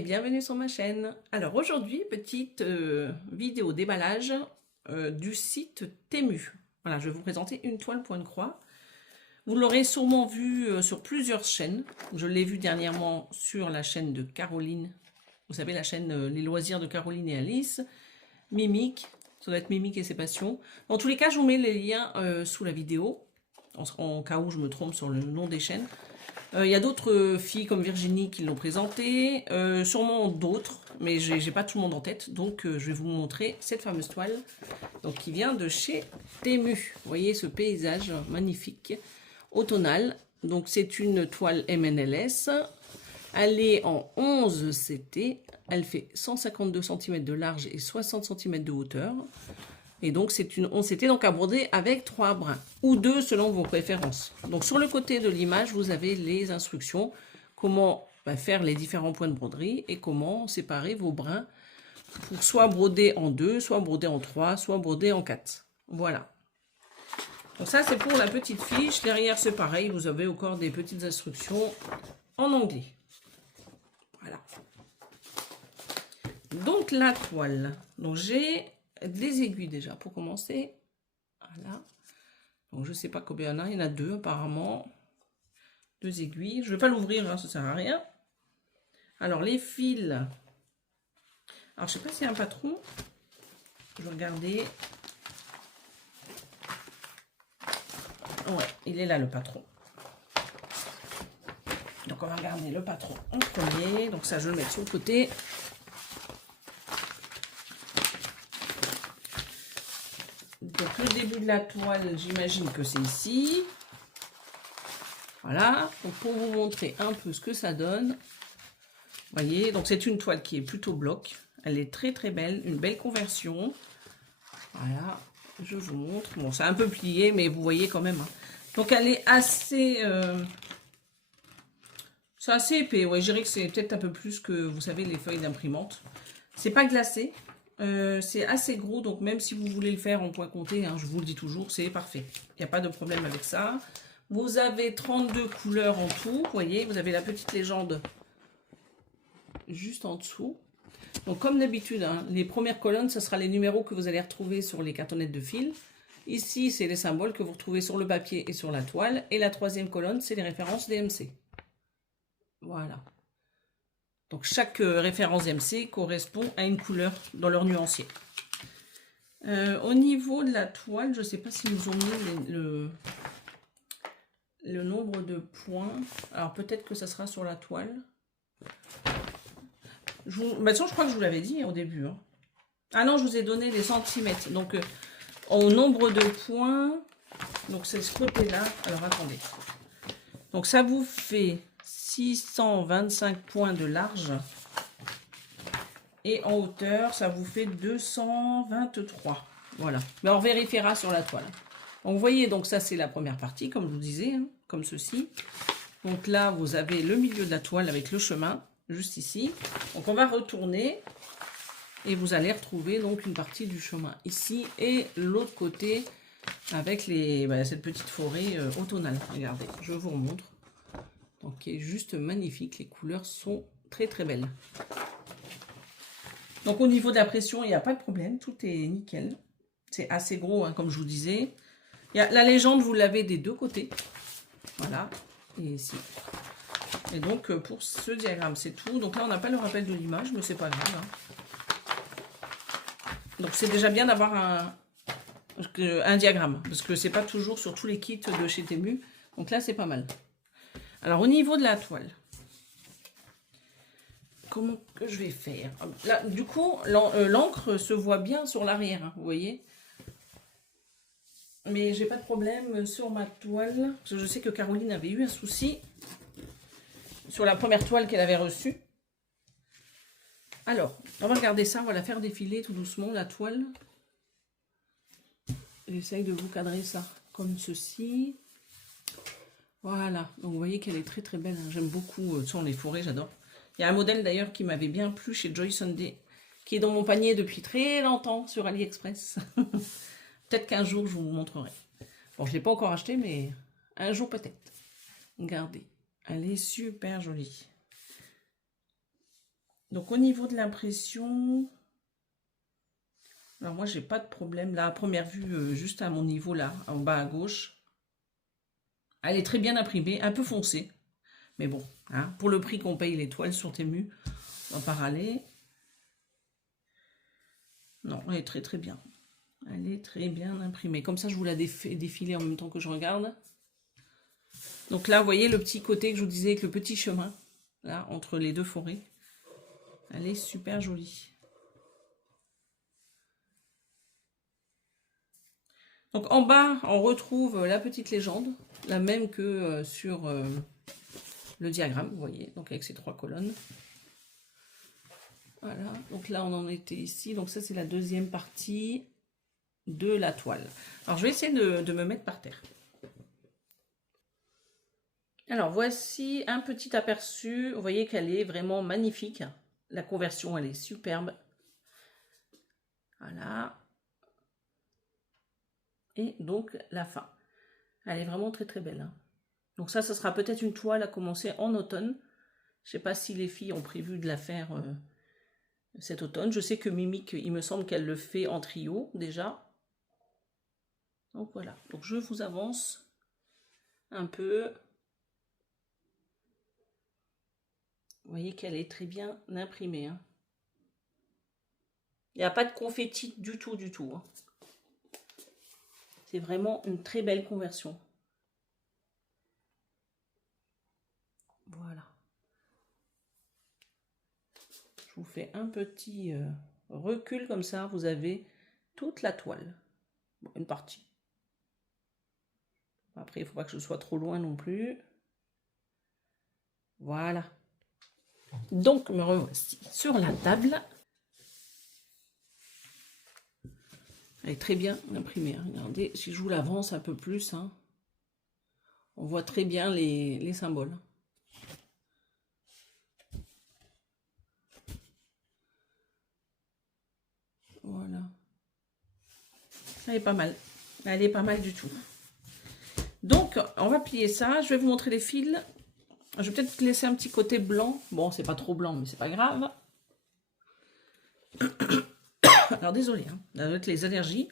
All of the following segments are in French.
et bienvenue sur ma chaîne. Alors aujourd'hui, petite vidéo déballage du site Temu. Voilà, je vais vous présenter une toile point de croix. Vous l'aurez sûrement vu sur plusieurs chaînes. Je l'ai vu dernièrement sur la chaîne de Caroline. Vous savez, la chaîne Les Loisirs de Caroline et Alice. Mimique, ça doit être Mimique et ses passions. Dans tous les cas, je vous mets les liens sous la vidéo, en cas où je me trompe sur le nom des chaînes. Il y a d'autres filles comme Virginie qui l'ont présenté, sûrement d'autres, mais j'ai pas tout le monde en tête, donc je vais vous montrer cette fameuse toile donc, qui vient de chez Temu. Vous voyez ce paysage magnifique, automnal. Donc c'est une toile MNLS, elle est en 11 CT, elle fait 152 cm de large et 60 cm de hauteur. Et donc, c'est une 11 CT donc à broder avec 3 brins, ou 2 selon vos préférences. Donc, sur le côté de l'image, vous avez les instructions, comment faire les différents points de broderie et comment séparer vos brins pour soit broder en 2, soit broder en 3, soit broder en 4. Voilà. Donc ça, c'est pour la petite fiche. Derrière, c'est pareil, vous avez encore des petites instructions en anglais. Voilà. Donc, la toile. Donc, j'ai des aiguilles déjà pour commencer. Voilà. Donc je sais pas combien il y en a 2 apparemment. 2 aiguilles. Je ne vais pas l'ouvrir, hein, ça sert à rien. Alors les fils. Alors je sais pas s'il y a un patron. Je vais regarder. Ouais, il est là le patron. Donc on va regarder le patron en premier. Donc ça je vais le mettre sur le côté. Donc le début de la toile, j'imagine que c'est ici. Voilà, donc pour vous montrer un peu ce que ça donne. Vous voyez, donc c'est une toile qui est plutôt bloc. Elle est très très belle, une belle conversion. Voilà, je vous montre. Bon, c'est un peu plié, mais vous voyez quand même. Hein. Donc elle est assez... c'est assez épais, ouais, je dirais que c'est peut-être un peu plus que, vous savez, les feuilles d'imprimante. C'est pas glacé. C'est assez gros, donc même si vous voulez le faire en point compté, hein, je vous le dis toujours, c'est parfait. Il n'y a pas de problème avec ça. Vous avez 32 couleurs en tout, vous voyez, vous avez la petite légende juste en dessous. Donc comme d'habitude, hein, les premières colonnes, ce sera les numéros que vous allez retrouver sur les cartonnettes de fil. Ici, c'est les symboles que vous retrouvez sur le papier et sur la toile. Et la troisième colonne, c'est les références DMC. Voilà. Donc, chaque référence DMC correspond à une couleur dans leur nuancier. Au niveau de la toile, je ne sais pas s'ils nous ont mis le nombre de points. Alors, peut-être que ça sera sur la toile. De toute façon, je crois que je vous l'avais dit au début. Hein. Ah non, je vous ai donné les centimètres. Donc, au nombre de points, donc c'est ce côté-là. Alors, attendez. Donc, ça vous fait 625 points de large. Et en hauteur, ça vous fait 223. Voilà. Mais on vérifiera sur la toile. Donc, vous voyez, donc ça, c'est la première partie, comme je vous disais, hein, comme ceci. Donc là, vous avez le milieu de la toile avec le chemin, juste ici. Donc, on va retourner et vous allez retrouver donc une partie du chemin ici et l'autre côté avec cette petite forêt automnale. Regardez, je vous remontre. Donc, qui est juste magnifique. Les couleurs sont très, très belles. Donc, au niveau de la pression, il n'y a pas de problème. Tout est nickel. C'est assez gros, hein, comme je vous disais. Il y a la légende, vous l'avez des deux côtés. Voilà. Et ici. Et donc, pour ce diagramme, c'est tout. Donc là, on n'a pas le rappel de l'image, mais c'est pas grave. Hein. Donc, c'est déjà bien d'avoir un diagramme. Parce que c'est pas toujours sur tous les kits de chez Temu. Donc là, c'est pas mal. Alors, au niveau de la toile. Comment que je vais faire? Là, du coup, l'encre se voit bien sur l'arrière, hein, vous voyez. Mais j'ai pas de problème sur ma toile. Parce que je sais que Caroline avait eu un souci sur la première toile qu'elle avait reçue. Alors, on va regarder ça. On va la faire défiler tout doucement, la toile. J'essaye de vous cadrer ça comme ceci. Voilà. Donc, vous voyez qu'elle est très très belle. Hein. J'aime beaucoup les forêts, j'adore. Il y a un modèle d'ailleurs qui m'avait bien plu chez Joy Sunday, qui est dans mon panier depuis très longtemps sur AliExpress. Peut-être qu'un jour je vous montrerai. Bon, je ne l'ai pas encore acheté, mais un jour peut-être. Regardez, elle est super jolie. Donc au niveau de l'impression, alors moi j'ai pas de problème là à première vue, juste à mon niveau là, en bas à gauche. Elle est très bien imprimée, un peu foncée. Mais bon, hein, pour le prix qu'on paye les toiles sur Temu, on va pas râler. Non, elle est très très bien. Elle est très bien imprimée. Comme ça, je vous la défiler en même temps que je regarde. Donc là, vous voyez le petit côté que je vous disais avec le petit chemin, là, entre les deux forêts. Elle est super jolie. Donc en bas, on retrouve la petite légende, la même que sur le diagramme, vous voyez, donc avec ces 3 colonnes. Voilà, donc là on en était ici, donc ça c'est la deuxième partie de la toile. Alors je vais essayer de me mettre par terre. Alors voici un petit aperçu, vous voyez qu'elle est vraiment magnifique. La conversion elle est superbe. Voilà. Et donc la fin. Elle est vraiment très très belle. Hein. Donc ça sera peut-être une toile à commencer en automne. Je ne sais pas si les filles ont prévu de la faire cet automne. Je sais que Mimic, il me semble qu'elle le fait en trio déjà. Donc voilà. Donc je vous avance un peu. Vous voyez qu'elle est très bien imprimée. Hein. Il n'y a pas de confetti du tout, du tout. Hein. C'est vraiment une très belle conversion. Voilà. Je vous fais un petit recul comme ça. Vous avez toute la toile. Bon, une partie. Après, il ne faut pas que je sois trop loin non plus. Voilà. Donc, me revoici sur la table. Elle est très bien imprimée. Hein. Regardez, si je vous l'avance un peu plus, hein, on voit très bien les symboles. Voilà. Elle est pas mal. Elle est pas mal du tout. Donc, on va plier ça. Je vais vous montrer les fils. Je vais peut-être laisser un petit côté blanc. Bon, c'est pas trop blanc, mais c'est pas grave. Alors, désolé, hein, avec les allergies.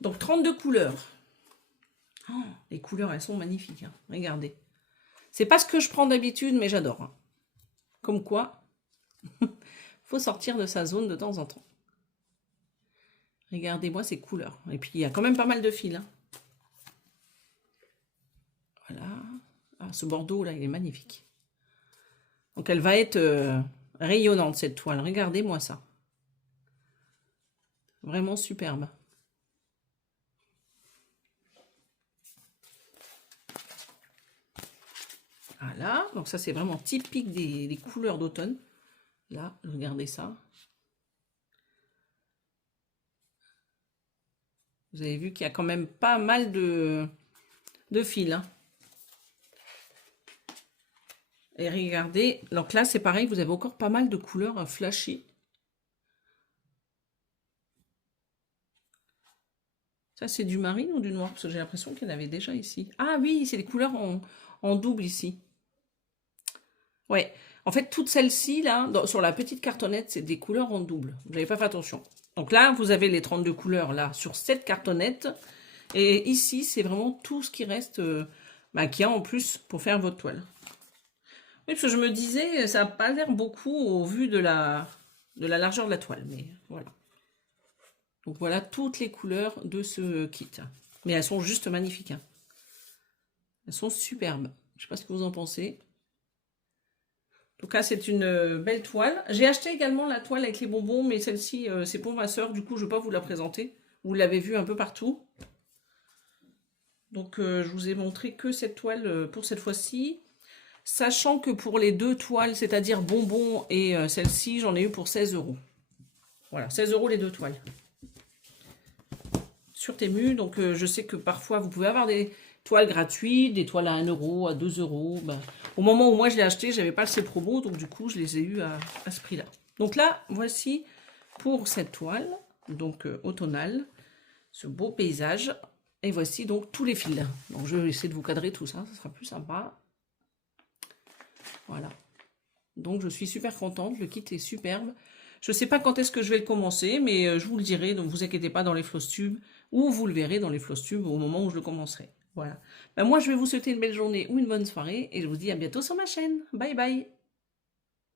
Donc, 32 couleurs. Oh, les couleurs, elles sont magnifiques. Hein. Regardez. C'est pas ce que je prends d'habitude, mais j'adore. Hein. Comme quoi, faut sortir de sa zone de temps en temps. Regardez-moi ces couleurs. Et puis, il y a quand même pas mal de fils. Hein. Voilà. Ah, ce bordeaux, là, il est magnifique. Donc, elle va être rayonnante, cette toile. Regardez-moi ça. Vraiment superbe. Voilà. Donc, ça, c'est vraiment typique des couleurs d'automne. Là, regardez ça. Vous avez vu qu'il y a quand même pas mal de fils. Hein. Et regardez, donc là c'est pareil, vous avez encore pas mal de couleurs flashy. Ça c'est du marine ou du noir? Parce que j'ai l'impression qu'il y en avait déjà ici. Ah oui, c'est des couleurs en double ici. Ouais, en fait toutes celles-ci là, sur la petite cartonnette, c'est des couleurs en double. Vous n'avez pas fait attention. Donc là, vous avez les 32 couleurs là sur cette cartonnette. Et ici, c'est vraiment tout ce qui reste, qu'il y a en plus pour faire votre toile. Oui, parce que je me disais, ça n'a pas l'air beaucoup au vu de la largeur de la toile. Mais voilà. Donc voilà toutes les couleurs de ce kit. Mais elles sont juste magnifiques. Hein. Elles sont superbes. Je ne sais pas ce que vous en pensez. En tout cas, c'est une belle toile. J'ai acheté également la toile avec les bonbons, mais celle-ci, c'est pour ma soeur. Du coup, je ne vais pas vous la présenter. Vous l'avez vue un peu partout. Donc, je vous ai montré que cette toile pour cette fois-ci. Sachant que pour les deux toiles, c'est-à-dire bonbons et celle-ci, j'en ai eu pour 16 €. Voilà, 16 € les deux toiles. Sur Temu, donc je sais que parfois vous pouvez avoir des toiles gratuites, des toiles à 1 €, à 2 €. Ben, au moment où moi je l'ai acheté, j'avais pas ces promos, donc du coup je les ai eu à ce prix-là. Donc là, voici pour cette toile, donc automnale, ce beau paysage. Et voici donc tous les fils. Donc je vais essayer de vous cadrer tout ça, ça sera plus sympa. Voilà. Donc je suis super contente, le kit est superbe. Je ne sais pas quand est-ce que je vais le commencer, mais je vous le dirai, donc vous inquiétez pas dans les floss tubes, ou vous le verrez dans les floss tubes au moment où je le commencerai. Voilà. Ben moi je vais vous souhaiter une belle journée ou une bonne soirée, et je vous dis à bientôt sur ma chaîne. Bye bye.